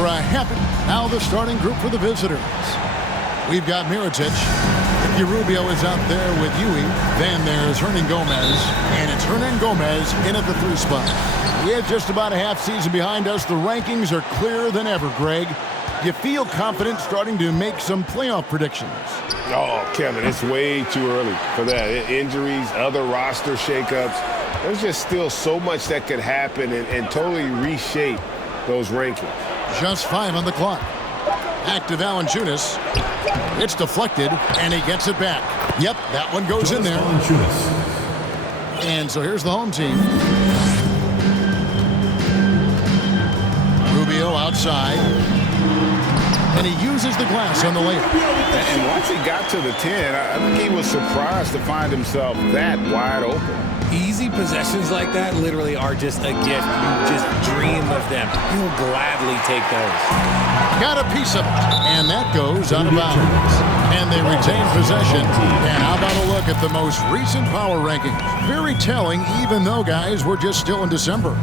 for a happy. Now the starting group for the visitors. We've got Mirotic. Ricky Rubio is out there with Yui. Then there's Hernan Gomez. And it's Hernan Gomez in at the 3 spot. We have just about a half season behind us. The rankings are clearer than ever, Greg. You feel confident starting to make some playoff predictions? Oh, Kevin, it's way too early for that. Injuries, other roster shakeups. There's just still so much that could happen and totally reshape those rankings. Just 5 on the clock. Active Valanciunas. It's deflected, and he gets it back. Yep, that one goes in there. And so here's the home team. Rubio outside. And he uses the glass on the layup. And once he got to the 10, I think he was surprised to find himself that wide open. Easy possessions like that literally are just a gift. You just dream of them. You'll gladly take those. Got a piece of it. And that goes out of bounds. And they retain possession. And how about a look at the most recent power rankings? Very telling, even though, guys, we're just still in December.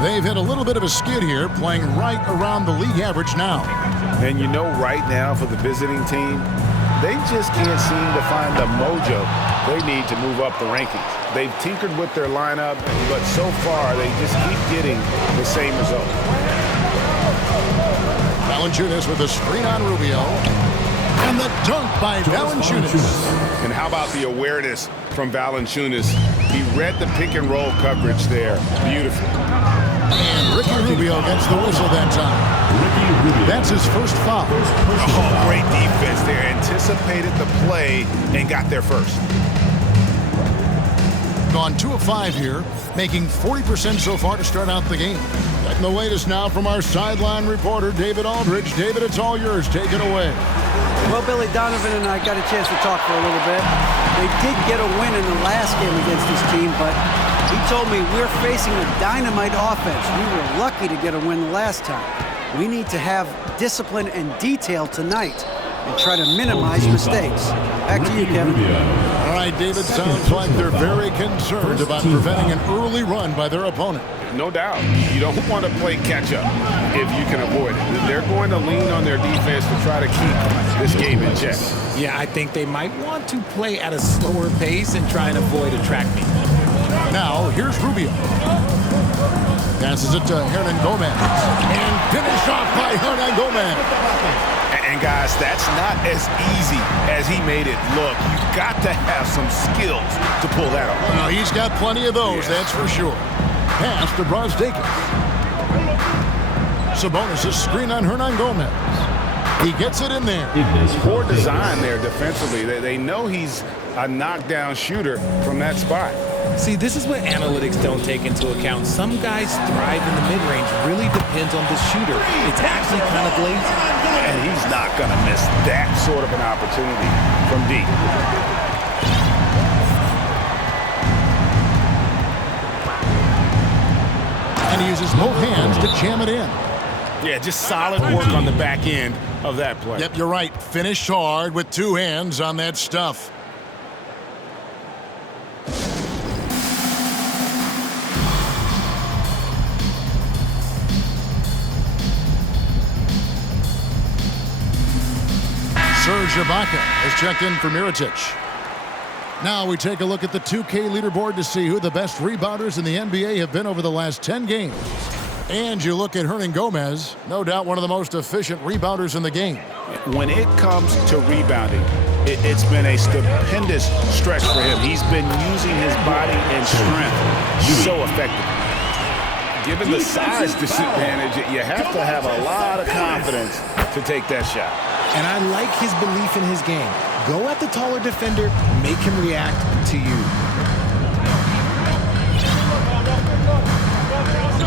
They've hit a little bit of a skid here, playing right around the league average now. And you know right now for the visiting team, they just can't seem to find the mojo they need to move up the rankings. They've tinkered with their lineup, but so far they just keep getting the same result. Valanciunas with a screen on Rubio. And the dunk by Valanciunas. And how about the awareness from Valanciunas? He read the pick and roll coverage there. Beautiful. And Ricky Rubio gets the whistle that time. That's his first foul. Oh, great defense there. Anticipated the play and got there first. Gone 2 of 5 here, making 40% so far to start out the game. Getting the latest now from our sideline reporter, David Aldridge. David, it's all yours. Take it away. Well, Billy, Donovan and I got a chance to talk for a little bit. They did get a win in the last game against this team, but he told me we're facing a dynamite offense. We were lucky to get a win the last time. We need to have discipline and detail tonight and try to minimize mistakes. Back to you, Kevin. All right, David, sounds like they're very concerned about preventing an early run by their opponent. No doubt. You don't want to play catch-up if you can avoid it. They're going to lean on their defense to try to keep this game in check. Yeah, I think they might want to play at a slower pace and try and avoid a track meet. Now, here's Rubio. Passes it to Hernan Gomez. And finished off by Hernan Gomez. And guys, that's not as easy as he made it look. You've got to have some skills to pull that off. No, he's got plenty of those, that's for sure. Pass to Brosdakis. Sabonis' screen on Hernan Gomez. He gets it in there. Poor design there defensively. They know he's a knockdown shooter from that spot. See, this is what analytics don't take into account. Some guys thrive in the mid-range. Really depends on the shooter. It's actually kind of lazy. And he's not going to miss that sort of an opportunity from deep. And he uses both hands to jam it in. Yeah, just solid work on the back end of that play. Yep, you're right. Finished hard with 2 hands on that stuff. Serge Ibaka has checked in for Mirotic. Now we take a look at the 2K leaderboard to see who the best rebounders in the NBA have been over the last 10 games. And you look at Hernan Gomez, no doubt one of the most efficient rebounders in the game. When it comes to rebounding, it's been a stupendous stretch for him. He's been using his body and strength so effectively. Given the size disadvantage, you have to have a lot of confidence to take that shot. And I like his belief in his game. Go at the taller defender, make him react to you.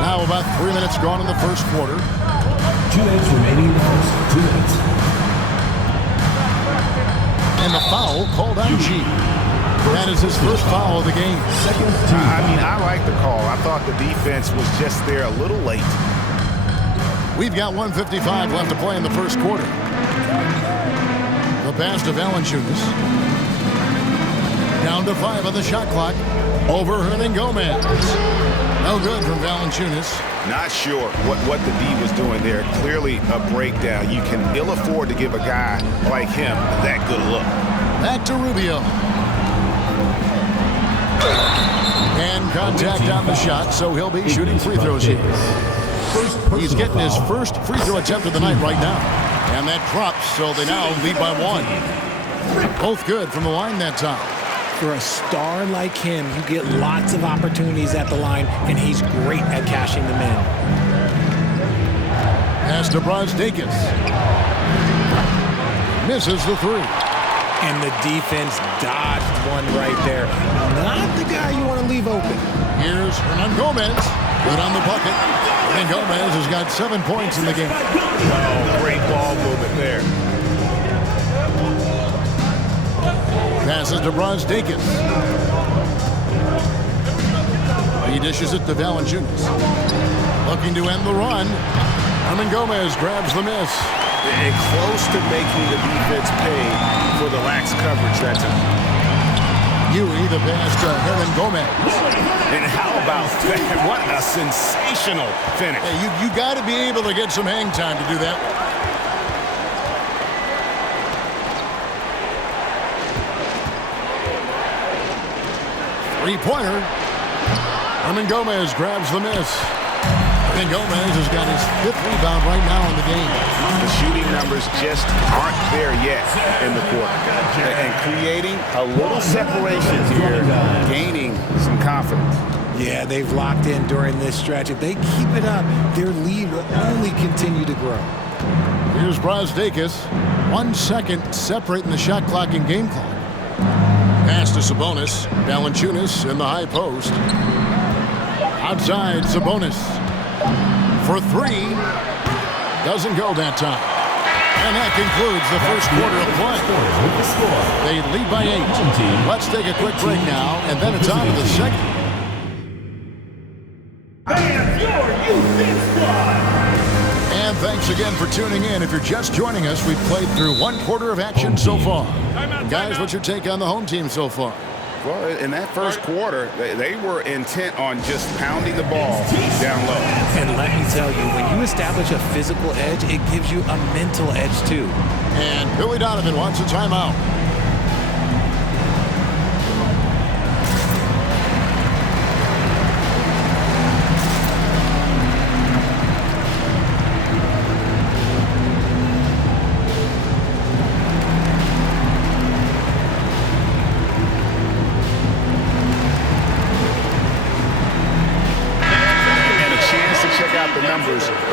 Now about 3 minutes gone in the first quarter. 2 minutes remaining in the first. 2 minutes. And the foul called on G. That is his first foul of the game. I like the call. I thought the defense was just there a little late. We've got 1:55 left to play in the first quarter. The pass to Valanciunas. Down to 5 on the shot clock. Over Hernan Gomez. No good from Valanciunas. Not sure what the D was doing there. Clearly a breakdown. You can ill afford to give a guy like him that good look. Back to Rubio. And contact on the shot, so he'll be shooting free throws here. He's getting his first free throw attempt of the night right now. And that drops, so they now lead by 1. Both good from the line that time. For a star like him, you get lots of opportunities at the line, and he's great at cashing them in. Pass to Dankarakoz. Misses the 3. And the defense dodged one right there. Not the guy you want to leave open. Here's Gomez. Good on the bucket. And Gomez has got 7 points in the game. Oh, great ball movement there. Passes to Dankarakoz. He dishes it to Valanciunas. Looking to end the run. Gomez grabs the miss. And close to making the defense pay for the lax coverage that time. Huey, the pass to Gomez. And how about that? What a sensational finish. Hey, you got to be able to get some hang time to do that. Three-pointer. Gomez grabs the miss. And Gomez has got his 5th rebound right now in the game. The shooting numbers just aren't there yet in the quarter. And creating a little separation here, gaining some confidence. Yeah, they've locked in during this stretch. If they keep it up, their lead will only continue to grow. Here's Dankarakoz. 1 second separating the shot clock and game clock. Pass to Sabonis. Valanciunas in the high post. Outside, Sabonis. For 3. Doesn't go that time. And that concludes the first quarter of play. They lead by 8. Let's take a quick break now, and then it's on to the second. And thanks again for tuning in. If you're just joining us, we've played through 1 quarter of action so far. Guys, what's your take on the home team so far? Well, in that first quarter, they were intent on just pounding the ball down low. And let me tell you, when you establish a physical edge, it gives you a mental edge too. And Billy Donovan wants a timeout.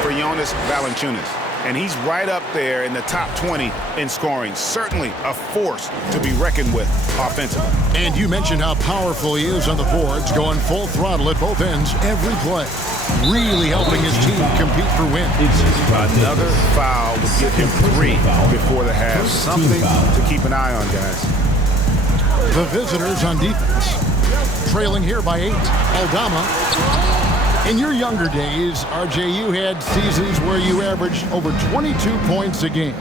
For Valanciunas, and he's right up there in the top 20 in scoring. Certainly a force to be reckoned with offensively. And you mentioned how powerful he is on the boards, going full throttle at both ends every play. Really helping his team compete for wins. Another foul would give him 3 before the half. Something to keep an eye on, guys. The visitors on defense, trailing here by 8. Aldama. In your younger days, RJ, you had seasons where you averaged over 22 points a game.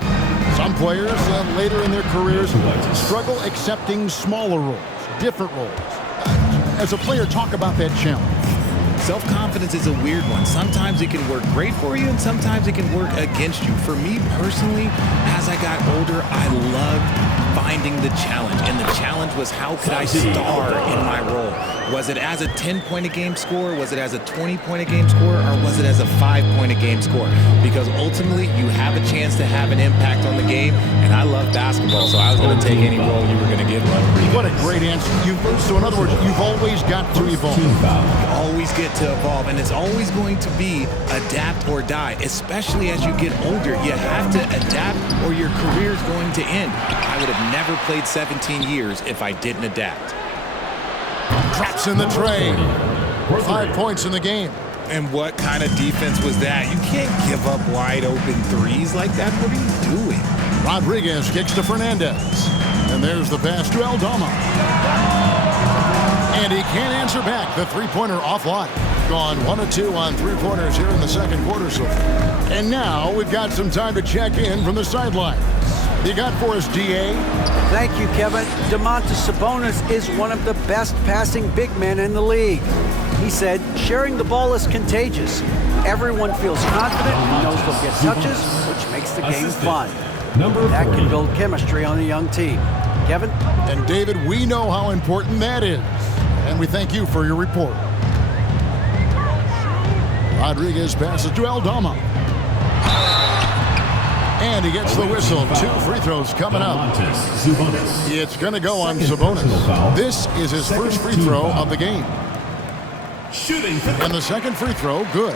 Some players later in their careers struggle accepting smaller roles, different roles. As a player, talk about that challenge. Self-confidence is a weird one. Sometimes it can work great for you, and sometimes it can work against you. For me personally, as I got older, I loved finding the challenge. And the challenge was, how could I star in my role? Was it as a 10-point-a-game scorer? Was it as a 20-point-a-game scorer? Or was it as a 5-point-a-game scorer? Because ultimately, you have a chance to have an impact on the game. And I love basketball, so I was going to take any role you were going to give me. What a great answer. So in other words, you've always got to evolve. You always get to evolve, and it's always going to be adapt or die, especially as you get older. You have to adapt or your career is going to end. I would have never played 17 years if I didn't adapt. Traps in the tray. 5 points in the game. And what kind of defense was that? You can't give up wide open threes like that. What are you doing? Rodriguez kicks to Fernandez. And there's the pass to Aldama. And he can't answer back. The three-pointer offline. Gone 1 of 2 on three-pointers here in the second quarter so far. And now we've got some time to check in from the sidelines. You got for us, DA? Thank you, Kevin. Domantas Sabonis is one of the best passing big men in the league. He said, sharing the ball is contagious. Everyone feels confident and knows they'll get touches, which makes the game fun. That can build chemistry on a young team. Kevin? And David, we know how important that is. And we thank you for your report. Rodriguez passes to Aldama. And he gets the whistle. 2 free throws coming up. It's going to go on Sabonis. This is his first free throw of the game. And the second free throw, good.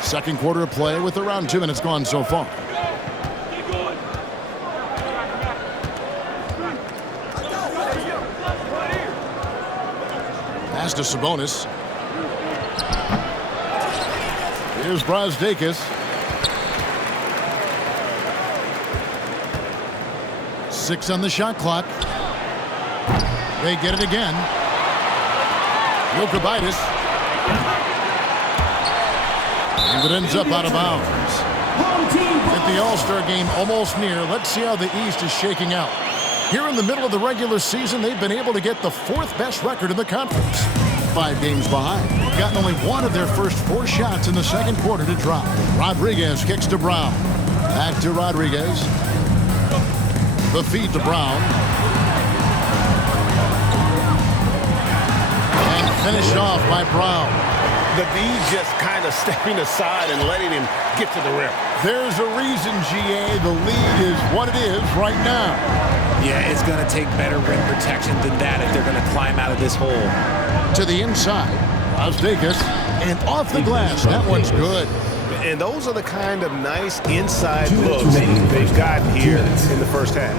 Second quarter of play with around 2 minutes gone so far. Pass to Sabonis. Here's Dankarakoz. 6 on the shot clock. They get it again. Dankarakoz. And it ends up out of bounds. With the All-Star game almost near, let's see how the East is shaking out. Here in the middle of the regular season, they've been able to get the 4th best record in the conference. 5 games behind. Gotten only 1 of their first 4 shots in the second quarter to drop. Rodriguez kicks to Brown. Back to Rodriguez. The feed to Brown. And finished off by Brown. The D just kind of stepping aside and letting him get to the rim. There's a reason, GA, the lead is what it is right now. Yeah, it's going to take better rim protection than that if they're going to climb out of this hole. To the inside, Dankarakoz, and off the glass. That one's good. And those are the kind of nice inside looks they've gotten here in the first half.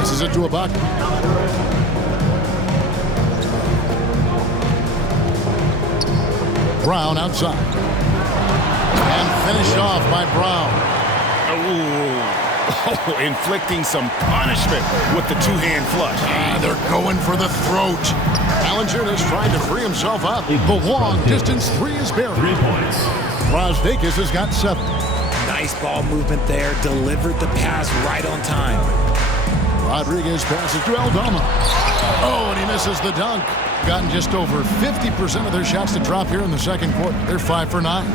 This is it to Ibaka. Brown outside. And finished off by Brown. Oh, inflicting some punishment with the 2-hand flush. They're going for the throat. Valanciunas trying to free himself up. The long distance 3 is buried. 3 points. Dankarakoz has got 7. Nice ball movement there. Delivered the pass right on time. Rodriguez passes to Aldama. Oh, and he misses the dunk. Gotten just over 50% of their shots to drop here in the second quarter. They're 5 for 9.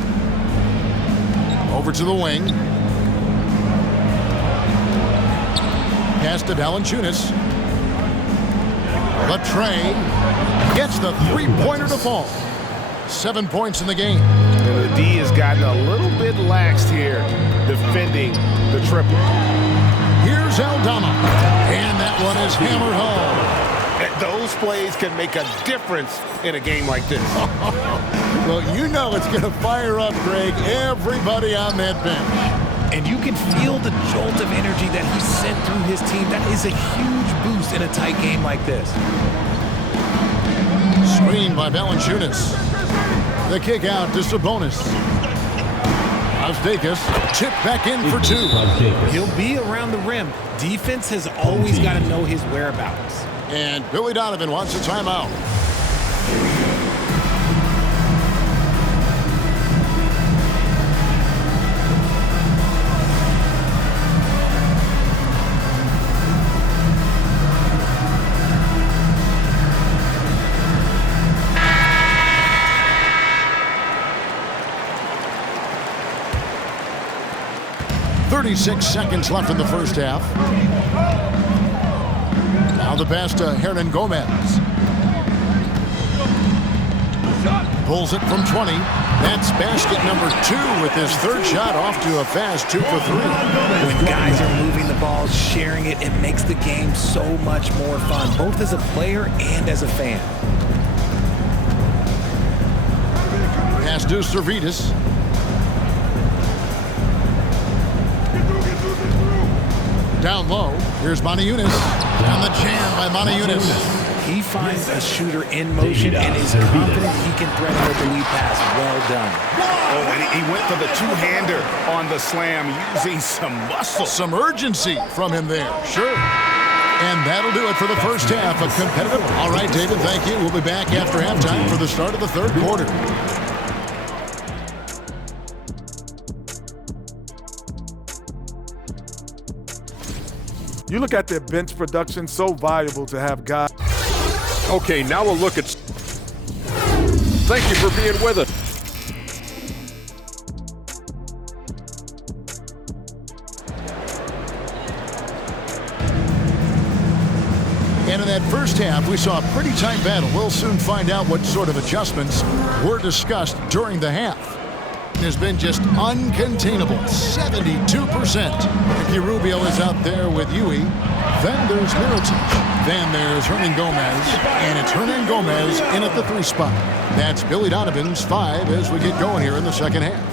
Over to the wing. Pass to Valanciunas. Latrey gets the 3-pointer to fall. 7 points in the game. And the D has gotten a little bit laxed here defending the triple. Here's Aldama. And that one is hammered home. Those plays can make a difference in a game like this. Well, you know it's going to fire up, Greg, everybody on that bench. And you can feel the jolt of energy that he sent through his team. That is a huge boost in a tight game like this. Screen by Valanciunas. The kick out to Sabonis. Dankarakoz chip back in for 2. He'll be around the rim. Defense has always got to know his whereabouts. And Billy Donovan wants a timeout. .36 seconds left in the first half. Now the pass to Hernan Gomez. Pulls it from 20. That's basket number 2 with his 3rd shot off to a fast 2 for 3. When guys are moving the ball, sharing it, it makes the game so much more fun, both as a player and as a fan. Pass to Servetus. Down low. Here's Valanciunas. And the jam by Valanciunas. He finds a shooter in motion and is confident he can thread an open lead pass. Well done. Oh, and he went for the 2-hander on the slam, using some muscle. Some urgency from him there. Sure. And that'll do it for the first half of competitive. All right, David, thank you. We'll be back after halftime for the start of the third quarter. You look at their bench production, so valuable to have guys. Okay, now we'll look at. Thank you for being with us. And in that first half, we saw a pretty tight battle. We'll soon find out what sort of adjustments were discussed during the half. It has been just uncontainable, 72%. Ricky Rubio is out there with Yui. Then there's Mirotic. Then there's Hernan Gomez. And it's Hernan Gomez in at the 3 spot. That's Billy Donovan's 5 as we get going here in the second half.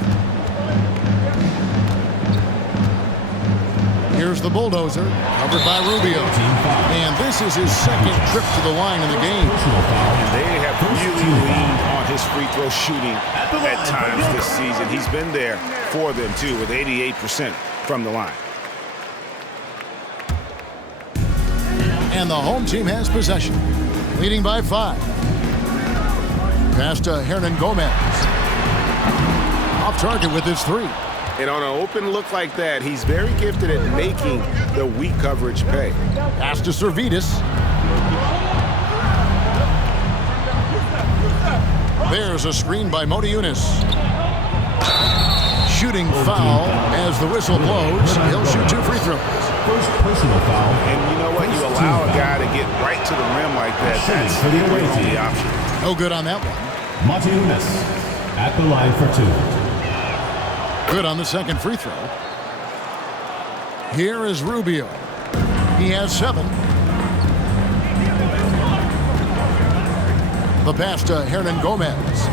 Here's the bulldozer, covered by Rubio. And this is his second trip to the line in the game. And they have really leaned on his free throw shooting at times this season. He's been there for them, too, with 88% from the line. And the home team has possession, leading by 5. Pass to Hernan Gomez. Off target with his 3. And on an open look like that, he's very gifted at making the weak coverage pay. Pass to Servidis. There's a screen by Modi Yunus. Shooting foul as the whistle blows. He'll shoot 2 free throws. First personal foul. And you know what? You allow a guy to get right to the rim like that. That's the only option. No good on that one. Moti Yunus at the line for 2. Good on the second free throw. Here is Rubio. He has 7. The pass to Hernan Gomez.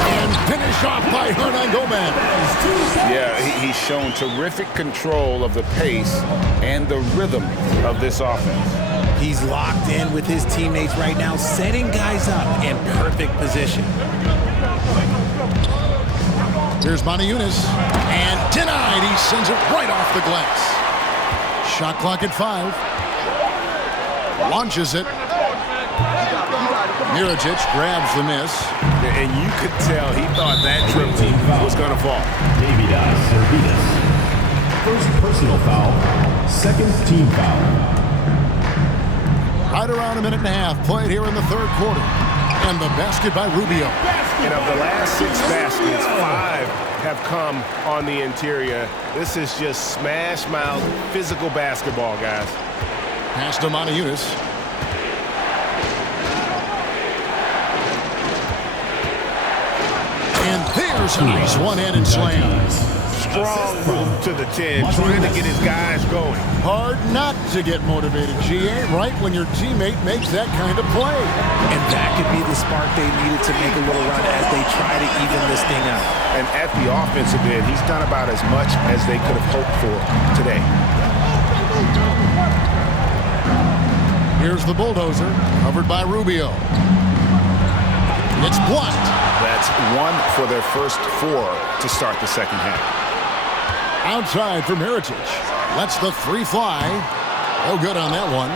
And finish off by Hernan Gomez. Yeah, he's shown terrific control of the pace and the rhythm of this offense. He's locked in with his teammates right now, setting guys up in perfect position. Here's Moti Yunus, and denied. He sends it right off the glass. Shot clock at 5. Launches it. Mirotic grabs the miss. And you could tell he thought that triple was going to fall. Servidis. First personal foul. Second team foul. Right around a minute and a half played here in the third quarter. And the basket by Rubio. And of the last 6 baskets, 5 have come on the interior. This is just smash mouth physical basketball, guys. Pass to Moti Yunus. And there's a nice one-handed slam. Strong move to the 10, trying to get his guys going. Hard not to get motivated, GA, right when your teammate makes that kind of play. And that could be the spark they needed to make a little run as they try to even this thing out. And at the offensive end, he's done about as much as they could have hoped for today. Here's the bulldozer, covered by Rubio. It's blocked. That's 1 for their first 4 to start the second half. Outside for Mirotic. Lets the 3 fly. No good on that one.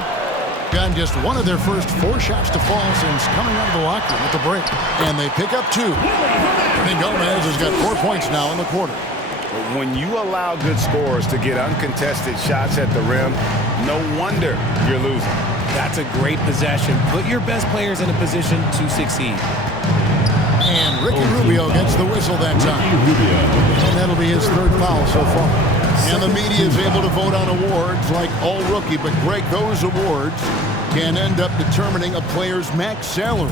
Gotten just one of their first 4 shots to fall since coming out of the locker room at the break. And they pick up 2. Hernan Gomez has got 4 points now in the quarter. When you allow good scorers to get uncontested shots at the rim, no wonder you're losing. That's a great possession. Put your best players in a position to succeed. And Ricky Rubio gets the whistle that time. And that'll be his 3rd foul so far. And the media is able to vote on awards like All-Rookie, but Greg, those awards can end up determining a player's max salary.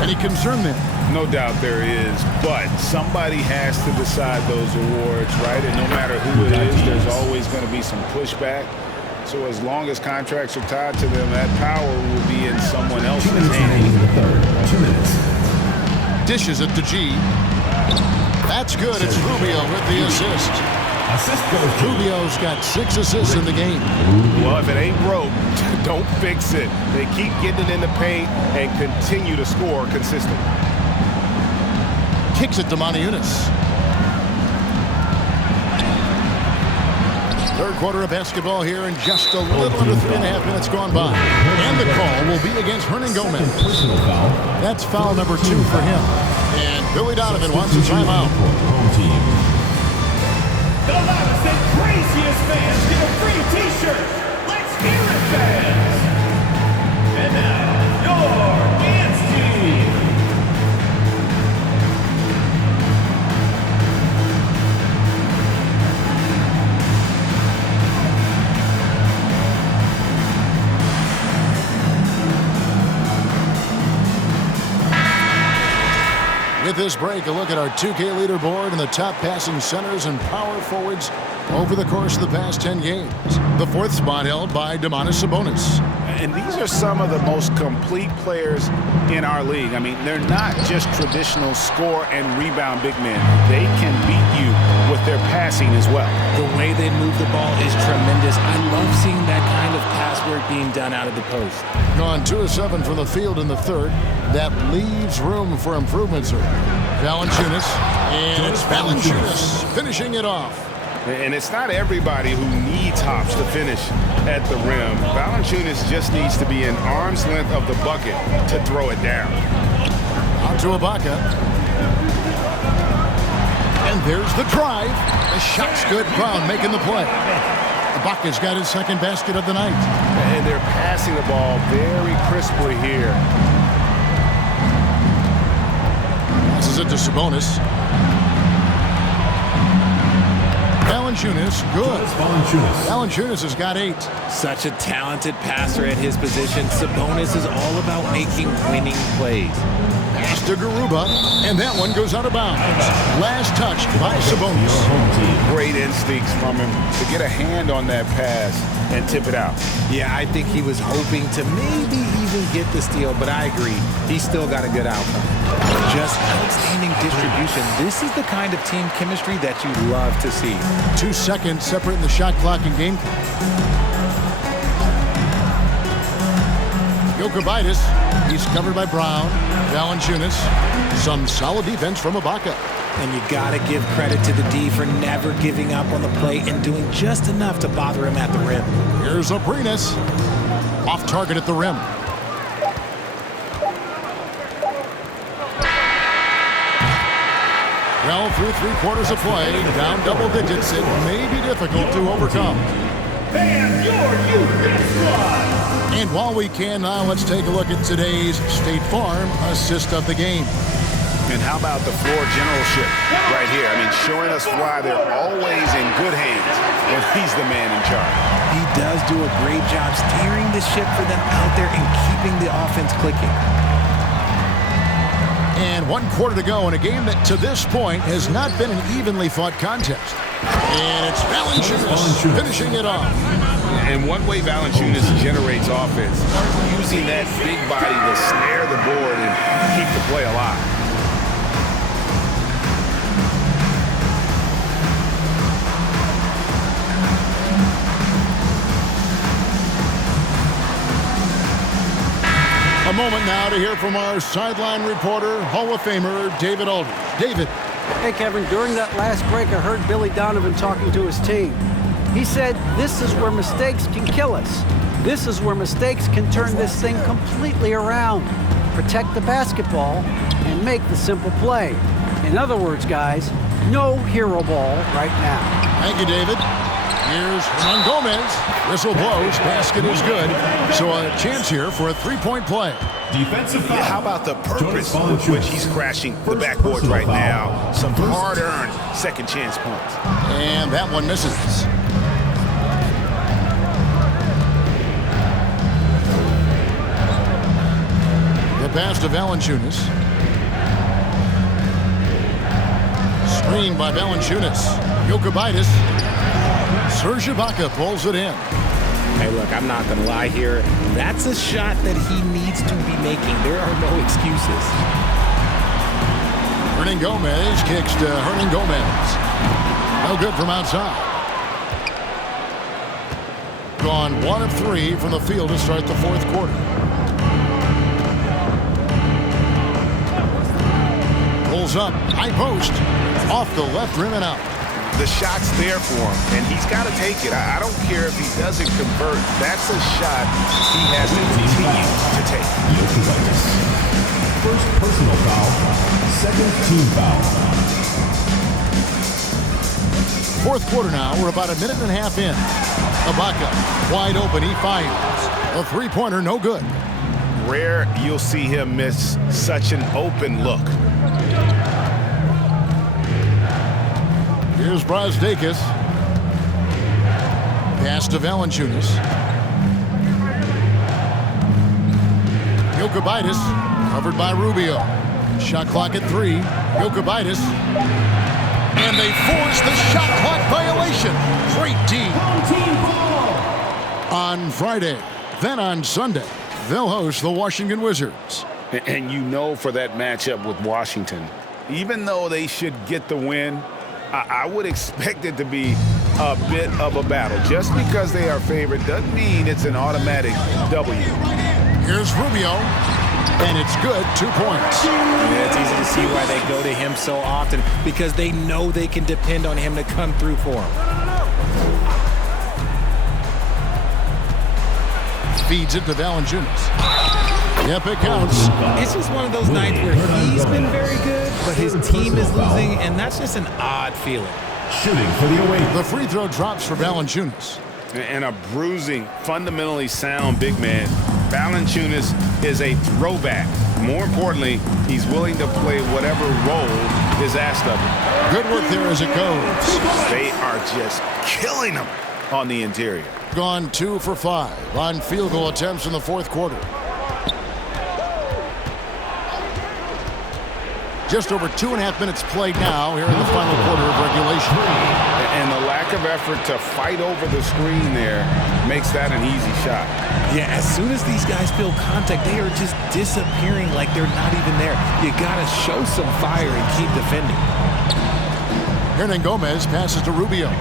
Any concern there? No doubt there is, but somebody has to decide those awards, right? And no matter who it is, there's always going to be some pushback. So as long as contracts are tied to them, that power will be in someone else's hands. 2 minutes. Dishes it to G. That's good. It's Rubio with the assist. Assist goes to Rubio's got 6 assists in the game. Well, if it ain't broke, don't fix it. They keep getting it in the paint and continue to score consistently. Kicks it to Moti Yunus. Third quarter of basketball here, and just a little under 3.5 minutes gone by. And the call will be against Hernan Gomez. personal foul. That's foul number 2 for him. And Billy Donovan wants a timeout. Home team. The loudest and craziest fans get a free t-shirt. Let's hear it, fans. And now, your dance team. With this break, a look at our 2K leaderboard and the top passing centers and power forwards over the course of the past 10 games. The fourth spot held by Domantas Sabonis. And these are some of the most complete players in our league. I mean, they're not just traditional score and rebound big men. They can beat you with their passing as well. The way they move the ball is tremendous. I love seeing that kind of pass work being done out of the post. Gone 2 of 7 from the field in the third. That leaves room for improvement, sir. Valanciunas, and it's Valanciunas finishing it off. And it's not everybody who needs hops to finish at the rim. Valanciunas just needs to be an arm's length of the bucket to throw it down. On to Ibaka. And there's the drive. The shot's good. Brown making the play. Ibaka's got his second basket of the night. And they're passing the ball very crisply here. Passes it to Sabonis. Valanciunas, good. Valanciunas has got 8. Such a talented passer at his position. Sabonis is all about making winning plays. Pass to Garuba, and that one goes out of bounds. Last touch by Sabonis. Great instincts from him to get a hand on that pass and tip it out. Yeah, I think he was hoping to maybe even get the steal, but I agree. He still got a good outcome. Just outstanding distribution. This is the kind of team chemistry that you love to see. 2 seconds separating the shot clock and game clock. Jokic, he's covered by Brown. Valanciunas, some solid defense from Ibaka. And you got to give credit to the D for never giving up on the play and doing just enough to bother him at the rim. Here's Aprinas. Off target at the rim. Well, through 3 quarters of play, down double digits, it may be difficult to overcome. And while we can now, let's take a look at today's State Farm assist of the game. And how about the floor generalship right here? I mean, showing us why they're always in good hands when he's the man in charge. He does do a great job steering the ship for them out there and keeping the offense clicking. And 1 quarter to go in a game that to this point has not been an evenly fought contest. And it's Valanciunas finishing it off. And one way Valanciunas generates offense, using that big body to snare the board and keep the play alive. A moment now to hear from our sideline reporter, Hall of Famer David Aldridge. David. Hey, Kevin, during that last break, I heard Billy Donovan talking to his team. He said, this is where mistakes can kill us. This is where mistakes can turn this thing completely around. Protect the basketball and make the simple play. In other words, guys, no hero ball right now. Thank you, David. Here's Hernan Gomez. Whistle blows. Basket is good. So a chance here for a 3-point play. Defensive foul. Yeah, how about the purpose with which he's crashing the backboards right now? Some hard-earned second chance points. And that one misses. The pass to Valanciunas. Screen by Valanciunas. Jokic. Serge Ibaka pulls it in. Hey, look, I'm not going to lie here. That's a shot that he needs to be making. There are no excuses. Hernan Gomez kicks to Hernan Gomez. No good from outside. Gone 1 of 3 from the field to start the 4th quarter. Pulls up, high post, off the left rim and out. The shot's there for him, and he's got to take it. I don't care if he doesn't convert. That's a shot he has to continue to take. First personal foul, second team foul. fourth quarter now. We're about a minute and a half in. Ibaka, wide open. He fires. A three-pointer, no good. Rare you'll see him miss such an open look. Here's Brasdakis. Pass to Valanciunas. Jokubaitis, covered by Rubio. Shot clock at 3. Jokubaitis. And they force the shot clock violation. Great D. On Friday, then on Sunday, they'll host the Washington Wizards. And you know, for that matchup with Washington, even though they should get the win, I would expect it to be a bit of a battle. Just because they are favored doesn't mean it's an automatic W. Here's Rubio, and it's good. 2 points. Yeah, it's easy to see why they go to him so often, because they know they can depend on him to come through for them. Feeds it to Valanciunas. Yep, it counts. It's just one of those nights where he's been very good, but his team is losing, and that's just an odd feeling. Shooting for the away. The free throw drops for Valanciunas. And a bruising, fundamentally sound big man. Valanciunas is a throwback. More importantly, he's willing to play whatever role is asked of him. Good work there as it goes. They are just killing him on the interior. Gone 2 for 5 on field goal attempts in the fourth quarter. Just over 2.5 minutes played now here in the final quarter of regulation. And the lack of effort to fight over the screen there makes that an easy shot. Yeah, as soon as these guys feel contact, they are just disappearing like they're not even there. You gotta show some fire and keep defending. Hernangomez passes to Rubio.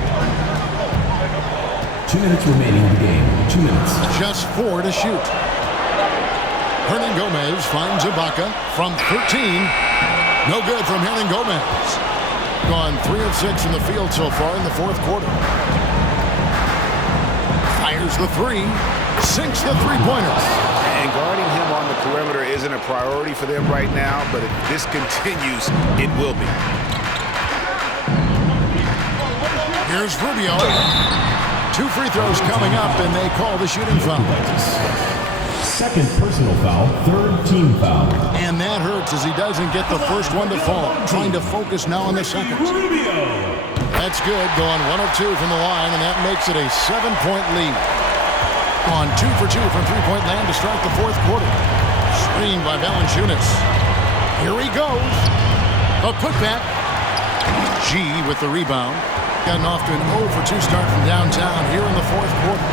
2 minutes remaining in the game. 2 minutes. Just 4 to shoot. Hernangomez finds Ibaka from 13. No good from Hernangomez. Gone 3 of 6 in the field so far in the fourth quarter. Fires the 3. Sinks the three-pointer. And guarding him on the perimeter isn't a priority for them right now, but if this continues, it will be. Here's Rubio. 2 free throws coming up, and they call the shooting foul. Second personal foul, third team foul. And that hurts as he doesn't get the first one to fall. Trying to focus now on the second. That's good, going 1 of 2 from the line, and that makes it a 7-point lead. On 2 for 2 from three-point land to start the fourth quarter. Screened by Valanciunas. Here he goes. A putback. G with the rebound. Gotten off to an 0 for 2 start from downtown here in the fourth quarter.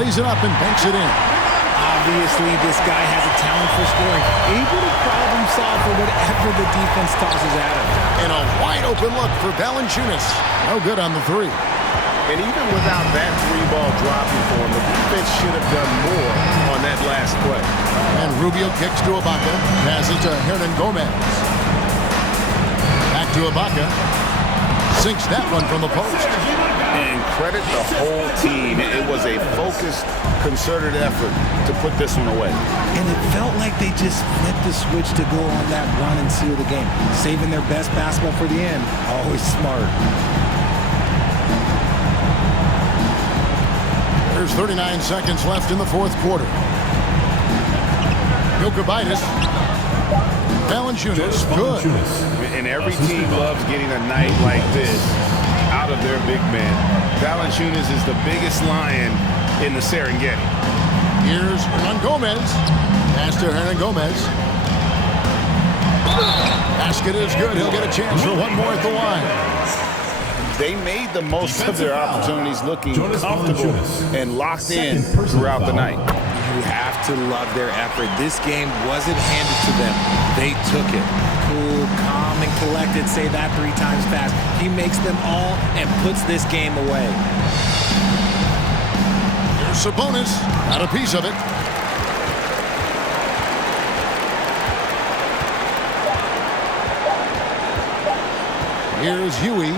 Lays it up and banks it in. Obviously, this guy has a talent for scoring. Able to problem solve for whatever the defense tosses at him. And a wide open look for Valanciunas. No good on the 3. And even without that 3-ball dropping for him, the defense should have done more on that last play. And Rubio kicks to Ibaka. Passes to Hernangomez. Back to Ibaka. Sinks that one from the post. And credit the whole team. It was a focused, concerted effort to put this one away. And it felt like they just flipped the switch to go on that run and seal the game. Saving their best basketball for the end. Always smart. There's 39 seconds left in the fourth quarter. Jokubaitis. Valanciunas. Good. And every team loves getting a night like this out of their big man. Valanciunas is the biggest lion in the Serengeti. Here's Hernangomez. Pass to Hernangomez. Basket is good. He'll get a chance for one more at the line. They made the most of their opportunities, looking comfortable and locked in throughout the night. You have to love their effort. This game wasn't handed to them. They took it. Cool, calm, and collected. Say that 3 times fast. He makes them all and puts this game away. Here's Sabonis. Got a piece of it. Here's Huey.